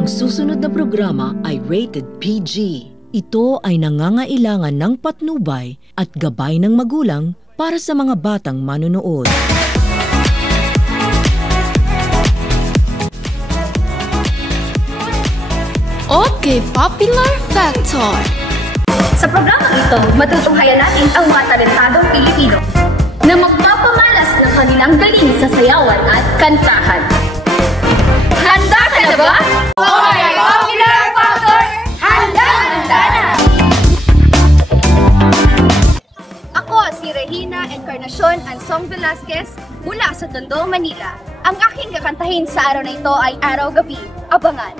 Ang susunod na programa ay rated PG. Ito ay nangangailangan ng patnubay at gabay ng magulang para sa mga batang manonood. Okay, Popular Factor. Sa programang ito, matutunghayan natin ang mga talentadong Pilipino na magpapamalas ng kanilang galing sa sayawan at kantahan. Handa ka na ba? Okay, Popular Factor! Handa na! Ako si Regina Encarnacion Ansong Velasquez mula sa Tondo, Manila. Ang aking kakantahin sa araw na ito ay Araw-Gabi. Abangan!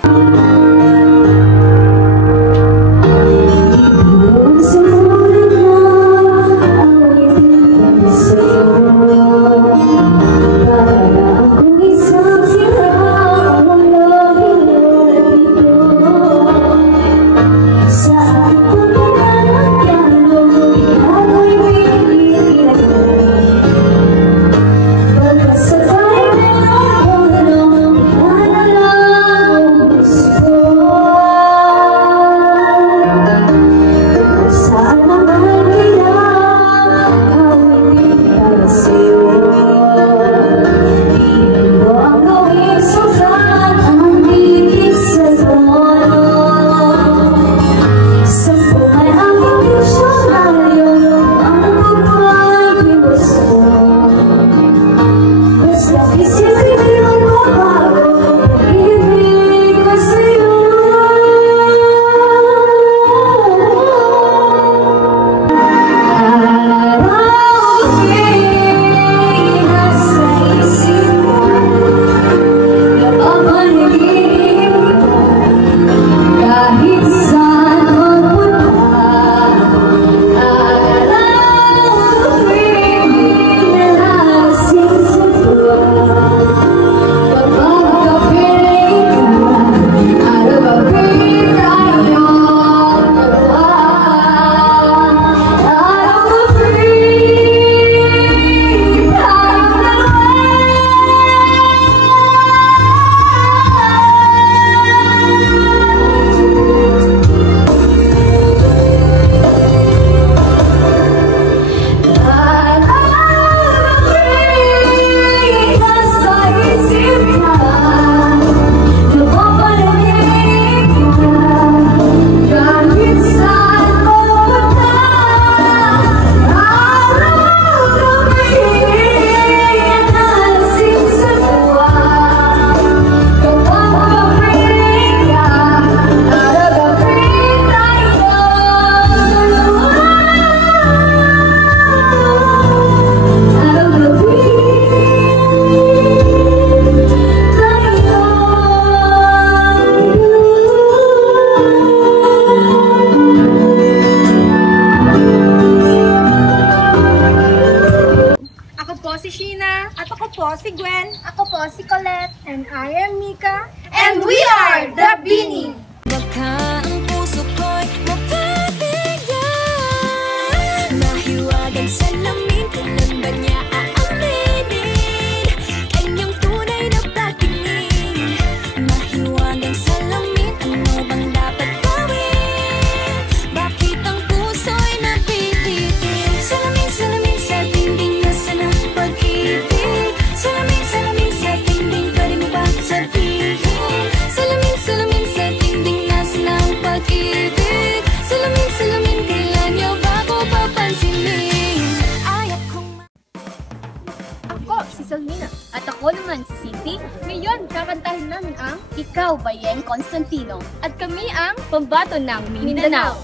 Si Gwen. Ako po si Colette. And I am Mika. And we are the Bini! Baka ang puso ko'y mapabigyan, mahiwagan sa lamin, kailan ba niya aaminin kanyang tunay na patingin? Mahiwagan sa lamin, ano bang dapat gawin? Bakit ang puso'y napipitin? Salamin, salamin sa dingding, nasa ng pag-ibig. Salamin, salamin sa dingding, pwede mo ba sabihin? Salamin, salamin sa dingding, nasa ng pag-ibig. Salamin, salamin, kailan niyo ba ako papansinin? Ayaw kong Ako si Salmina. At ako naman si Cindy. Ngayon, kakantahin namin ang Ikaw Bayeng Constantino. At kami ang Pambato ng Mindanao.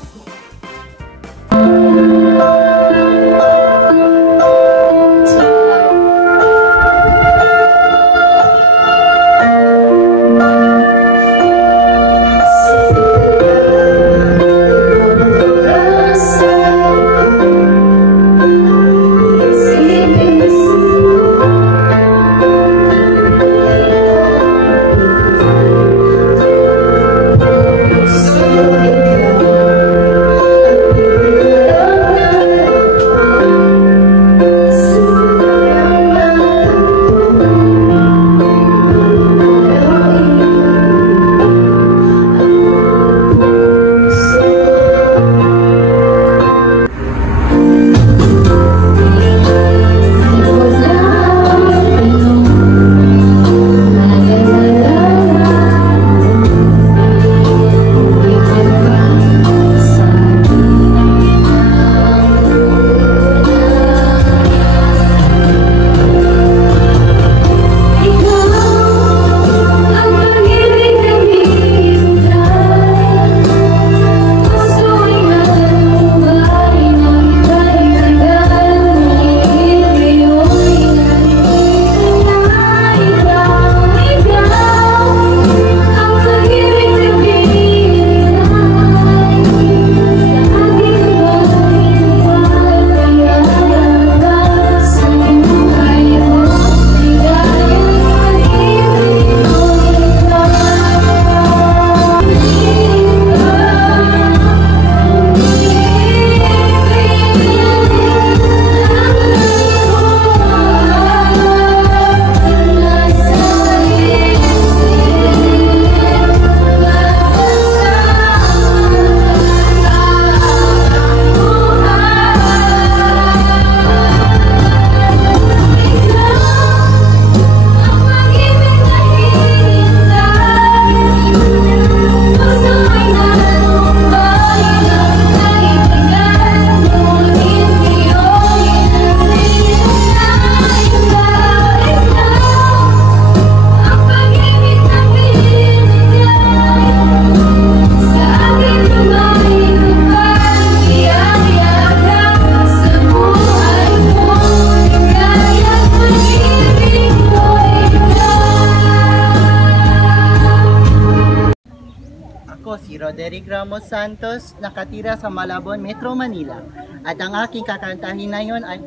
Ako si Roderick Ramos Santos, nakatira sa Malabon, Metro Manila. At ang aking kakantahin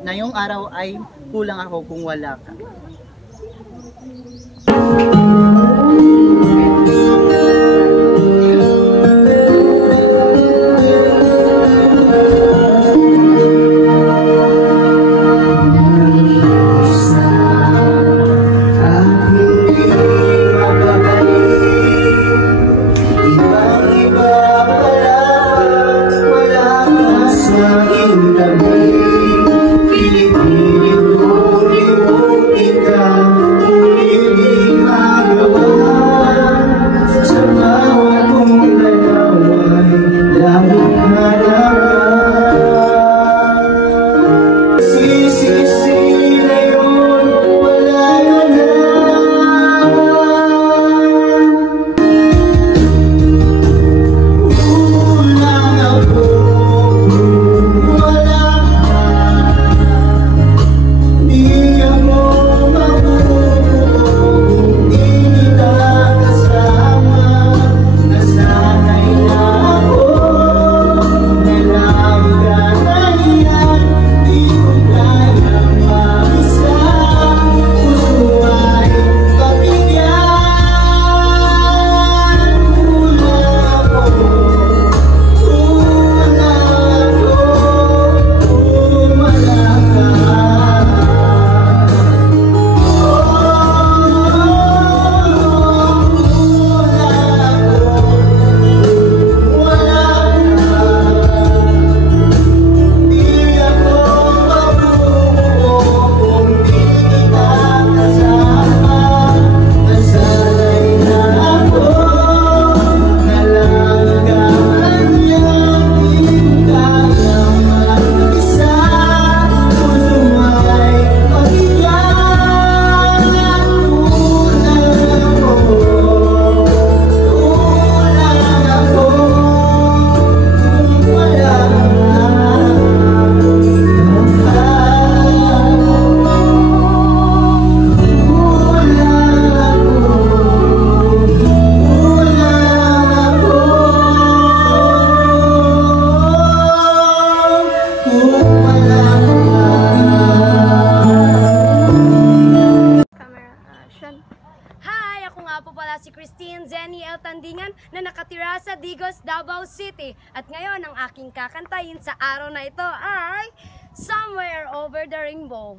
ngayong araw ay Kulang Ako Kung Wala Ka. Si Christine Zenny L. Tandingan na nakatira sa Digos, Davao City. At ngayon, ang aking kakantahin sa araw na ito ay Somewhere Over the Rainbow.